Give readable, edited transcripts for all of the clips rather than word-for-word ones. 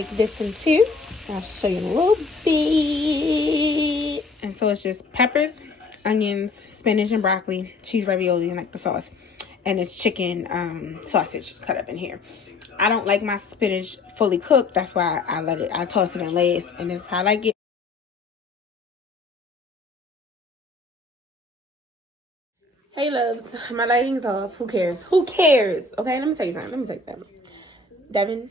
make this in two. I'll show you in a little bit. And so it's just peppers, onions, spinach, and broccoli, cheese ravioli, and like the sauce. And it's chicken sausage cut up in here. I don't like my spinach fully cooked. That's why I toss it in last. And that's how I like it. Hey loves, my lighting's off. Who cares? Who cares? Okay, let me tell you something. Devin,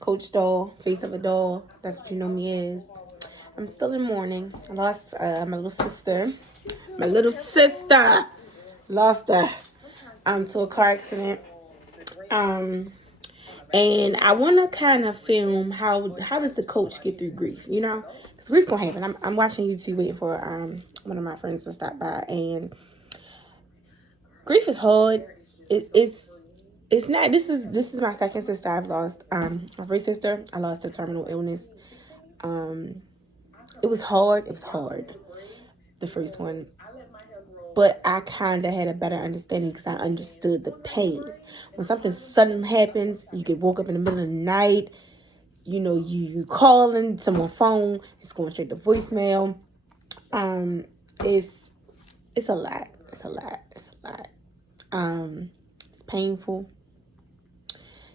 Xoxo Doll, Faceofadoll. That's what you know me as. I'm still in mourning. I lost my little sister. Lost her to a car accident. And I want to kind of film how does the coach get through grief, you know? Because grief gonna happen. I'm watching YouTube waiting for one of my friends to stop by, and grief is hard. It's not. This is my second sister I've lost. My first sister, I lost to terminal illness. It was hard. The first one. But I kind of had a better understanding because I understood the pain. When something sudden happens, you get woke up in the middle of the night. You know, you calling someone's phone. It's going straight to voicemail. It's a lot. It's painful.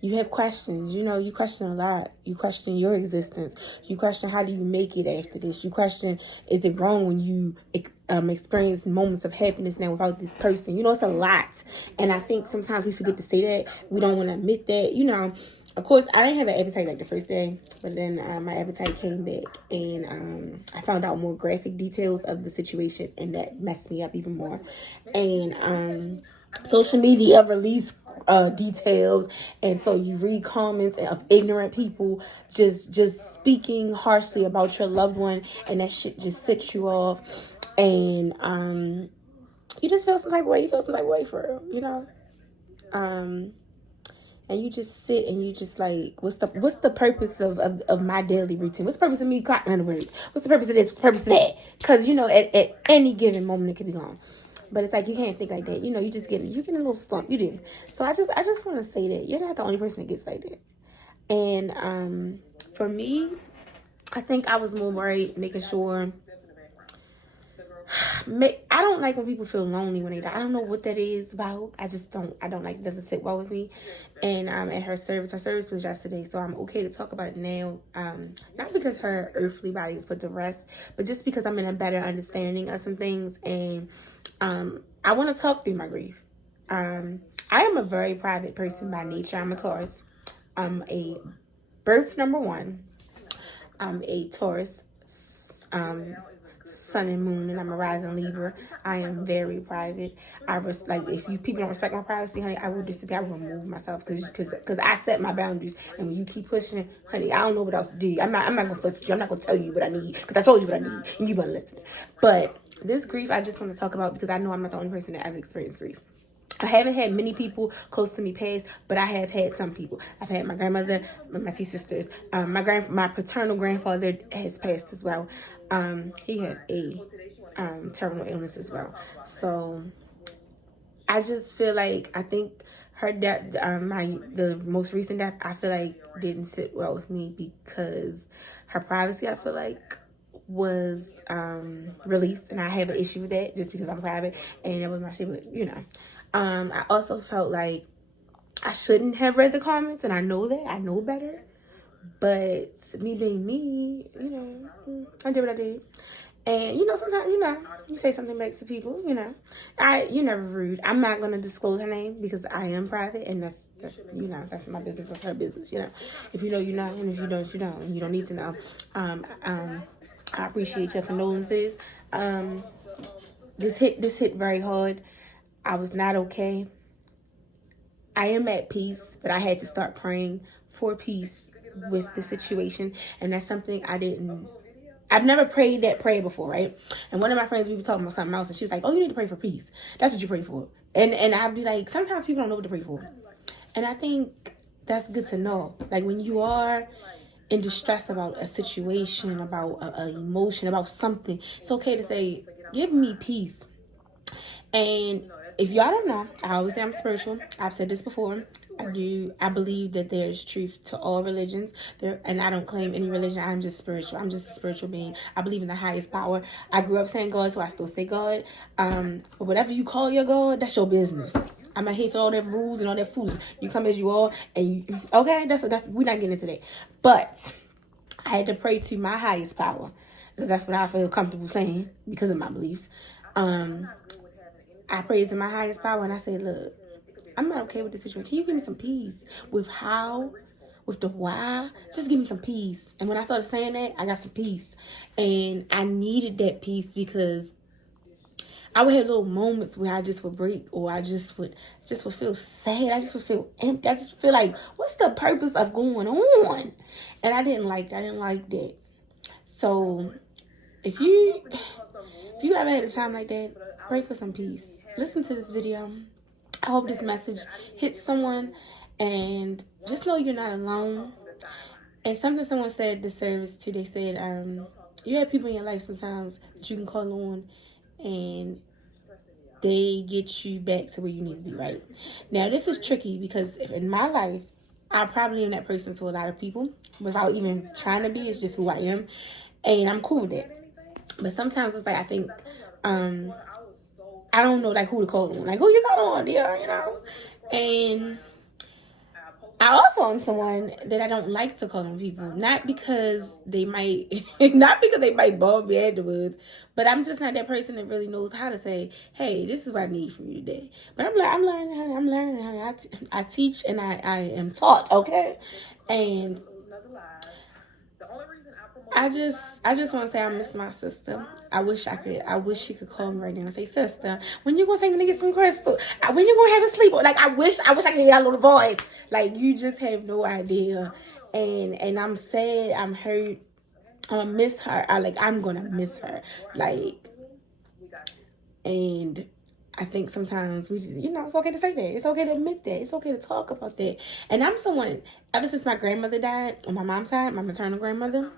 You have questions, you question a lot. You question your existence. You question, how do you make it after this? You question, is it wrong when you experience moments of happiness now without this person? It's a lot. And I think sometimes we forget to say that. We don't want to admit that. Of course, I didn't have an appetite like the first day, but then my appetite came back, and I found out more graphic details of the situation, and that messed me up even more. And social media release details, and so you read comments of ignorant people just speaking harshly about your loved one, and that shit just sets you off, and you just feel some type of way. You feel some type of way for real, and you just sit and you just like, what's the purpose of my daily routine? What's the purpose of me clocking in the word? What's the purpose of this? What's the purpose of that? Because at any given moment it could be gone. But it's like, you can't think like that. You just get a little slump. You do. So I just want to say that you're not the only person that gets like that. And for me, I think I was more worried making sure. I don't like when people feel lonely when they die. I don't know what that is about. I don't like it. Doesn't sit well with me. And at her service was yesterday, so I'm okay to talk about it now. Not because her earthly body is put to rest, but just because I'm in a better understanding of some things, and I want to talk through my grief. I am a very private person by nature. I'm a Taurus. I'm a birth number 1. I'm a Taurus. Sun and moon, and I'm a rising Libra. I am very private. If people don't respect my privacy, honey, I will disappear. I will remove myself because I set my boundaries. And when you keep pushing, honey, I don't know what else to do. I'm not gonna fuss with you. I'm not gonna tell you what I need because I told you what I need and you wanna listen. But this grief, I just want to talk about because I know I'm not the only person that ever experienced grief. I haven't had many people close to me pass, but I have had some people. I've had my grandmother, my 2 sisters. My paternal grandfather has passed as well. He had a terminal illness as well. So I just feel like, I think her death, the most recent death, I feel like didn't sit well with me because her privacy, I feel like, was released, and I have an issue with that just because I'm private and it was my shit. But I also felt like I shouldn't have read the comments, and I know better. But me being me, I did what I did. And sometimes you say something back to people. You're never rude. I'm not gonna disclose her name because I am private, and that's my business. That's her business. If you know, you know, and if you don't, you don't, and you don't need to know. I appreciate your condolences. This hit very hard. I was not okay. I am at peace, but I had to start praying for peace with the situation, and that's something I've never prayed that prayer before, right? And one of my friends, we were talking about something else, and she was like, "Oh, you need to pray for peace. That's what you pray for." And I'd be like, sometimes people don't know what to pray for, and I think that's good to know. Like, when you are in distress about a situation, about an emotion, about something, it's okay to say, "Give me peace." And if y'all don't know, I always say I'm spiritual. I've said this before. I believe that there's truth to all religions. And I don't claim any religion. I'm just spiritual. I'm just a spiritual being. I believe in the highest power. I grew up saying God, so I still say God. But whatever you call your God, that's your business. I'm not here for all that rules and all that fools. You come as you are, and you, okay, that's we're not getting into that. But I had to pray to my highest power, because that's what I feel comfortable saying because of my beliefs. I prayed to my highest power, and I said, look, I'm not okay with this situation. Can you give me some peace with how, with the why? Just give me some peace. And when I started saying that, I got some peace. And I needed that peace because I would have little moments where I just would break, or I just would feel sad. I just would feel empty. I just feel like, what's the purpose of going on? And I didn't like that. So if you ever had a time like that, pray for some peace. Listen to this video. I hope this message hits someone, and just know you're not alone. And something someone said at the service too, they said, you have people in your life sometimes that you can call on, and they get you back to where you need to be, right? Now, this is tricky because in my life, I probably am that person to a lot of people without even trying to be. It's just who I am, and I'm cool with it. But sometimes it's like, I think, I don't know, like, who to call on. Like, who you call on, dear, you know? And I also am someone that I don't like to call on people. Not because they might bump me afterwards, but I'm just not that person that really knows how to say, hey, this is what I need from you today. But I'm learning, honey. I teach and I am taught, okay? And I just want to say I miss my sister. I wish she could call me right now and say, sister, when you gonna take me to get some crystal? When you gonna have a sleep? Like, I wish I could hear that little voice. Like, you just have no idea. And I'm sad. I'm hurt. I'm gonna miss her. I'm gonna miss her. Like, and I think sometimes we just, it's okay to say that. It's okay to admit that. It's okay to talk about that. And I'm someone, ever since my grandmother died on my mom's side, my maternal grandmother,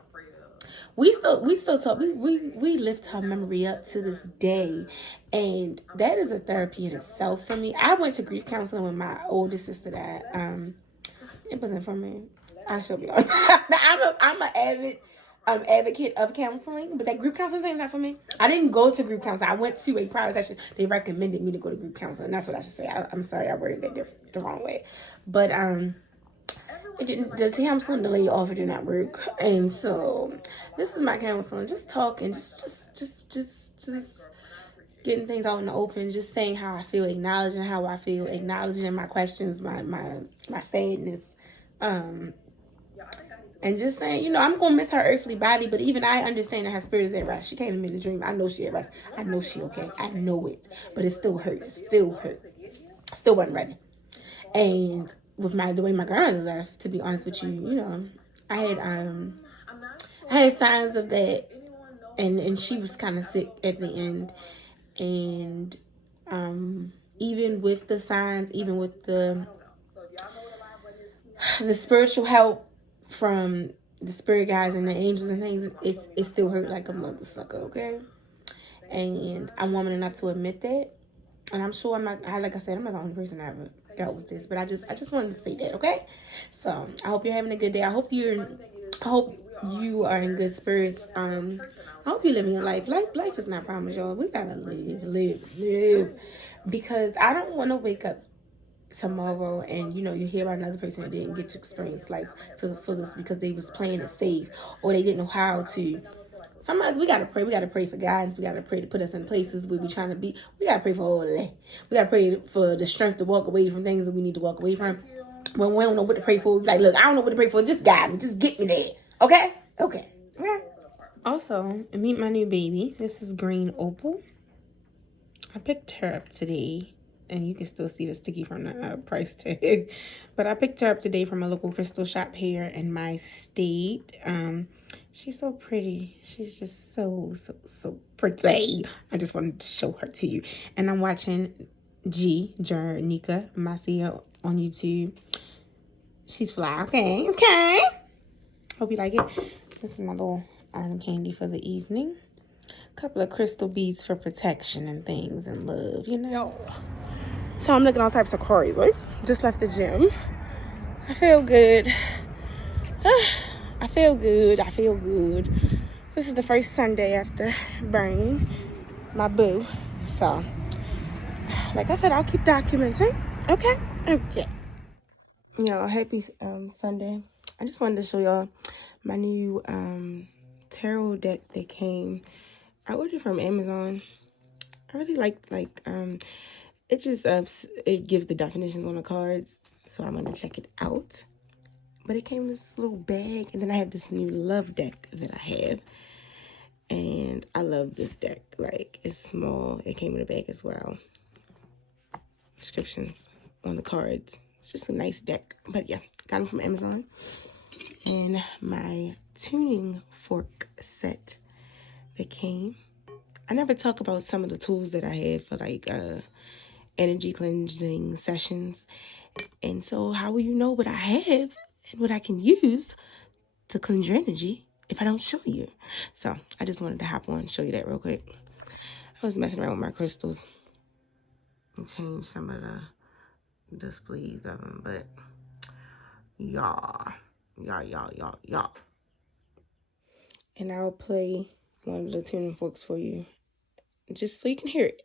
we still talk. We lift her memory up to this day, and that is a therapy in itself for me. I went to grief counseling when my oldest sister died. It wasn't for me. I should be honest. I'm an avid advocate of counseling, but that group counseling thing is not for me. I didn't go to group counseling. I went to a private session. They recommended me to go to group counseling. That's what I should say. I'm sorry, I worded that the wrong way, but the counseling the lady offered did not work, and so this is my counseling. Just talking, just getting things out in the open, just saying how I feel, acknowledging how I feel, acknowledging my questions, my sadness, and just saying, I'm gonna miss her earthly body, but even I understand that her spirit is at rest. She came to me in a dream. I know she at rest. I know she okay. I know it, but it still hurt. It still hurt. Still wasn't ready, and with the way my grandmother left, to be honest with you, I had signs of that, and she was kind of sick at the end, and even with the signs, even with the spiritual help from the spirit guides and the angels and things, it still hurt like a mother sucker, okay? And I'm woman enough to admit that, and I'm sure I'm not the only person that ever dealt with this, but I just wanted to say that, okay? So I hope you're having a good day. I hope you are in good spirits. I hope you're living your life. Life is not promised, y'all. We gotta live, because I don't want to wake up tomorrow and you hear about another person that didn't get to experience life to the fullest because they was playing it safe, or they didn't know how to. Sometimes we gotta pray. We gotta pray for guidance. We gotta pray to put us in places where we're trying to be. We gotta pray for all of that. We gotta pray for the strength to walk away from things that we need to walk away from. When we don't know what to pray for, we're like, look, I don't know what to pray for. Just guide me. Just get me there. Okay? Okay. Also, meet my new baby. This is Green Opal. I picked her up today, and you can still see the sticky from the price tag. But I picked her up today from a local crystal shop here in my state. She's so pretty. She's just so pretty. I just wanted to show her to you. And I'm watching Jernica Masia on YouTube. She's fly. Okay. Hope you like it. This is my little iron candy for the evening. A couple of crystal beads for protection and things and love, Yo. So I'm looking all types of crazy. Just left the gym. I feel good. I feel good. This is the first Sunday after burying my boo. So, like I said, I'll keep documenting. Okay? Okay. Yo, happy Sunday. I just wanted to show y'all my new tarot deck that came. I ordered from Amazon. I really like it just it gives the definitions on the cards, so I'm gonna check it out. But it came in this little bag, and then I have this new love deck that I have, and I love this deck. Like, it's small. It came in a bag as well. Descriptions on the cards. It's just a nice deck. But yeah, got them from Amazon. And my tuning fork set that came. I never talk about some of the tools that I have for like energy cleansing sessions. And so how will you know what I have and what I can use to cleanse your energy if I don't show you? So I just wanted to hop on and show you that real quick. I was messing around with my crystals and changed some of the displays of them, but y'all. And I'll play one of the tuning forks for you, just so you can hear it.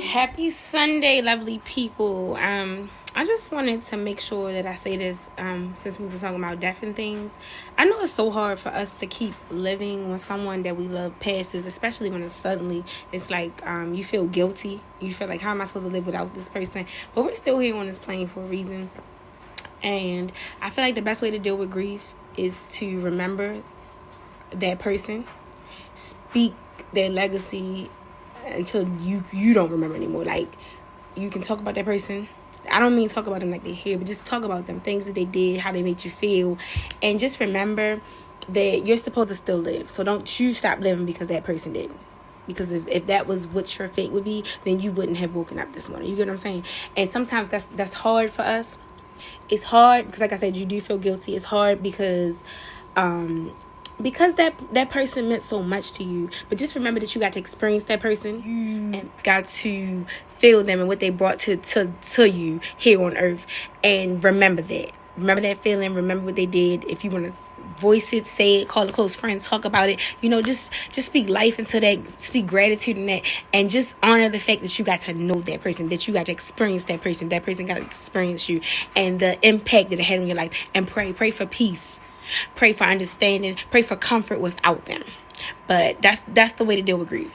Happy Sunday, lovely people. I just wanted to make sure that I say this since we've been talking about death and things. I know it's so hard for us to keep living when someone that we love passes, especially when it's suddenly. It's like you feel guilty. You feel like, how am I supposed to live without this person? But we're still here on this plane for a reason. And I feel like the best way to deal with grief is to remember that person, speak their legacy until you don't remember anymore. Like, you can talk about that person. I don't mean talk about them like they're here, but just talk about them, things that they did, how they made you feel, and just remember that you're supposed to still live. So don't you stop living because that person did. Because if that was what your fate would be, then you wouldn't have woken up this morning. You get what I'm saying? And sometimes that's hard for us. It's hard because, like I said, you do feel guilty. It's hard because that person meant so much to you. But just remember that you got to experience that person and got to feel them and what they brought to you here on earth. And remember that. Remember that feeling. Remember what they did. If you want to voice it, say it, call a close friend, talk about it. You know, just speak life into that. Speak gratitude in that. And just honor the fact that you got to know that person, that you got to experience that person. That person got to experience you and the impact that it had on your life. And pray for peace. Pray for understanding. Pray for comfort without them. But that's the way to deal with grief.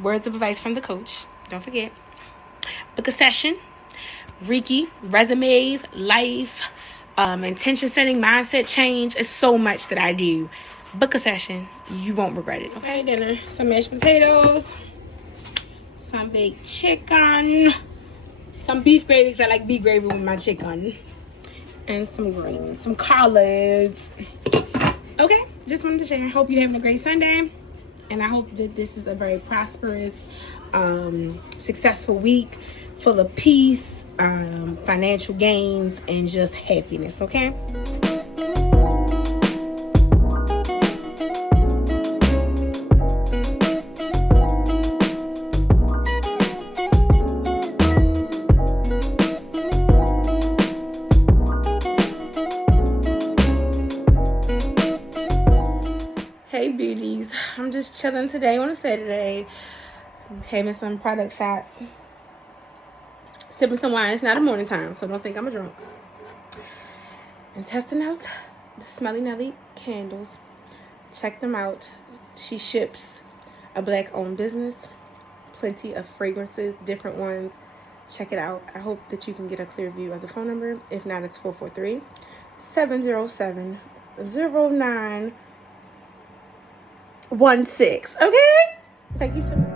Words of advice from the coach. Don't forget. Book a session. Reiki, resumes, life, intention setting, mindset change. It's so much that I do. Book a session. You won't regret it. Okay, dinner. Some mashed potatoes. Some baked chicken. Some beef gravy, because I like beef gravy with my chicken. And some greens, some collards. Okay, just wanted to share. Hope you're having a great Sunday. And I hope that this is a very prosperous, successful week full of peace, financial gains, and just happiness, okay? Hey beauties, I'm just chilling today on a Saturday, having some product shots, sipping some wine. It's not a morning time, so don't think I'm a drunk. And testing out the Smelly Nelly candles. Check them out. She ships a black-owned business, plenty of fragrances, different ones. Check it out. I hope that you can get a clear view of the phone number. If not, it's 443-707 0916. Okay? Thank you so much.